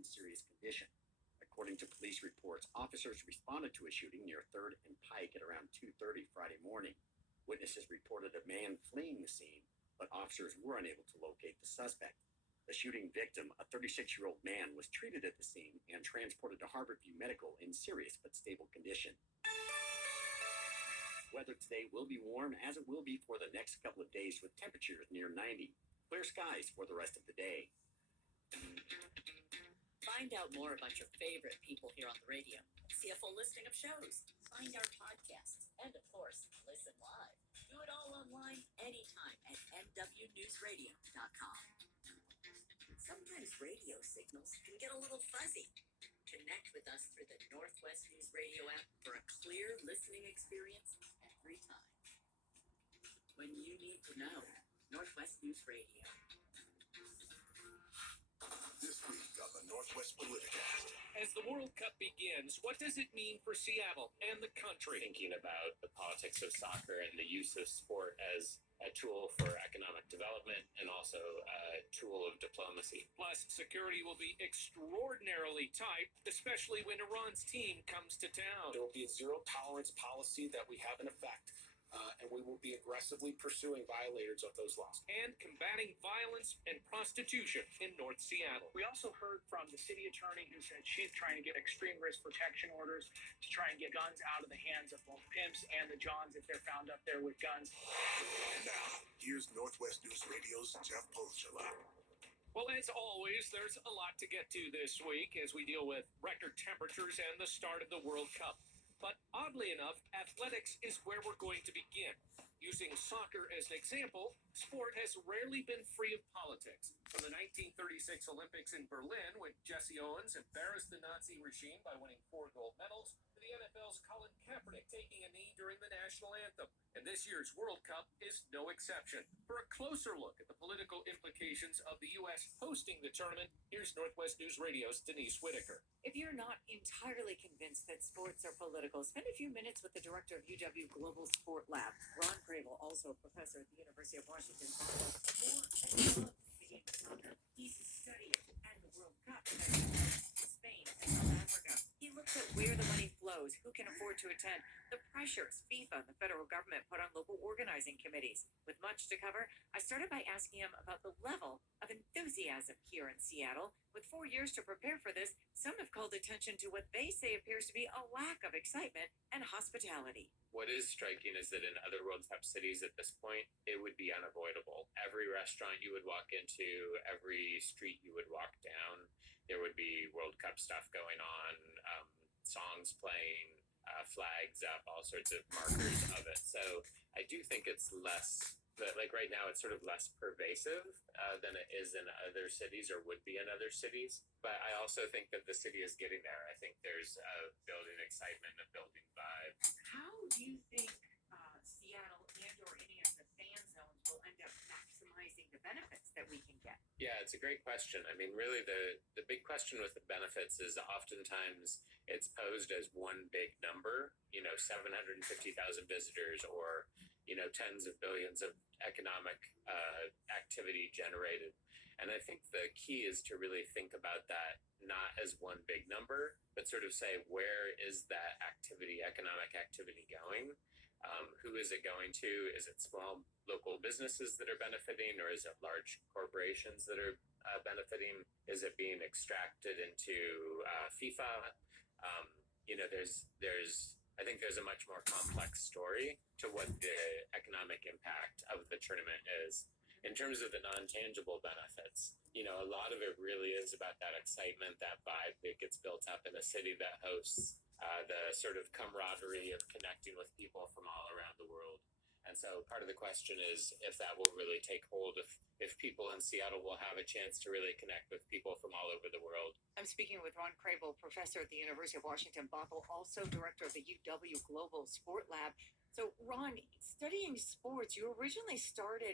in serious condition. According to police reports, officers responded to a shooting near 3rd and Pike at around 2:30 Friday morning. Witnesses reported a man fleeing the scene, but officers were unable to locate the suspect. The shooting victim, a 36-year-old man, was treated at the scene and transported to Harborview Medical in serious but stable condition. Weather today will be warm, as it will be for the next couple of days, with temperatures near 90. Clear skies for the rest of the day. Find out more about your favorite people here on the radio. See a full listing of shows. Find our podcasts. And, of course, listen live. Do it all online anytime at nwnewsradio.com. Sometimes radio signals can get a little fuzzy. Connect with us through the Northwest News Radio app for a clear listening experience every time. When you need to know, Northwest News Radio. This week on the Northwest Politicast. As the World Cup begins, what does it mean for Seattle and the country? Thinking about the politics of soccer and the use of sport as a tool for economic development and also a tool of diplomacy. Plus, security will be extraordinarily tight, especially when Iran's team comes to town. There will be a zero-tolerance policy that we have in effect, and we will be aggressively pursuing violators of those laws. And combating violence and prostitution in North Seattle. We also heard from the city attorney who said she's trying to get extreme risk protection orders to try and get guns out of the hands of both pimps and the Johns if they're found up there with guns. And now, here's Northwest News Radio's Jeff Polchala. Well, as always, there's a lot to get to this week as we deal with record temperatures and the start of the World Cup. But oddly enough, athletics is where we're going to begin. Using soccer as an example, sport has rarely been free of politics. From the 1936 Olympics in Berlin, when Jesse Owens embarrassed the Nazi regime by winning 4 gold medals, to the NFL's Colin Kaepernick taking a knee during the national anthem. And this year's World Cup is no exception. For a closer look at the political implications of the U.S. hosting the tournament, here's Northwest News Radio's Denise Whitaker. If you're not entirely convinced that sports are political, spend a few minutes with the director of UW Global Sport Lab, Ron Grable, also a professor at the University of Washington. More than seeing soccer, he's studied at the World Cup in Spain and South Africa. He looks at where the money flows, who can afford to attend, the pressures FIFA and the federal government put on local organizing committees. With much to cover, I started by asking him about the level of enthusiasm here in Seattle. With 4 years to prepare for this, some have called attention to what they say appears to be a lack of excitement and hospitality. What is striking is that in other World Cup cities at this point, it would be unavoidable. Every restaurant you would walk into, every street you would walk down, there would be World Cup stuff going on, songs playing, flags up, all sorts of markers of it. So I do think it's less, like right now, it's sort of less pervasive than it is in other cities or would be in other cities. But I also think that the city is getting there. I think there's a building excitement, a building vibe. How do you think Seattle and or any of the fan zones will end up maximizing the benefits that we can get? Yeah, it's a great question. I mean, really, the big question with the benefits is oftentimes it's posed as one big number, 750,000 visitors or, tens of billions of economic activity generated. And I think the key is to really think about that not as one big number, but sort of say, where is that activity, economic activity going? Who is it going to? Is it small local businesses that are benefiting, or is it large corporations that are benefiting? Is it being extracted into FIFA? I think there's a much more complex story to what the economic impact of the tournament is. In terms of the non-tangible benefits, a lot of it really is about that excitement, that vibe that gets built up in a city that hosts the sort of camaraderie of connecting with people from all around the world. And so part of the question is if that will really take hold, if people in Seattle will have a chance to really connect with people from all over the world. I'm speaking with Ron Grable, professor at the University of Washington, Bothell, also director of the UW Global Sport Lab. So, Ron, studying sports, you originally started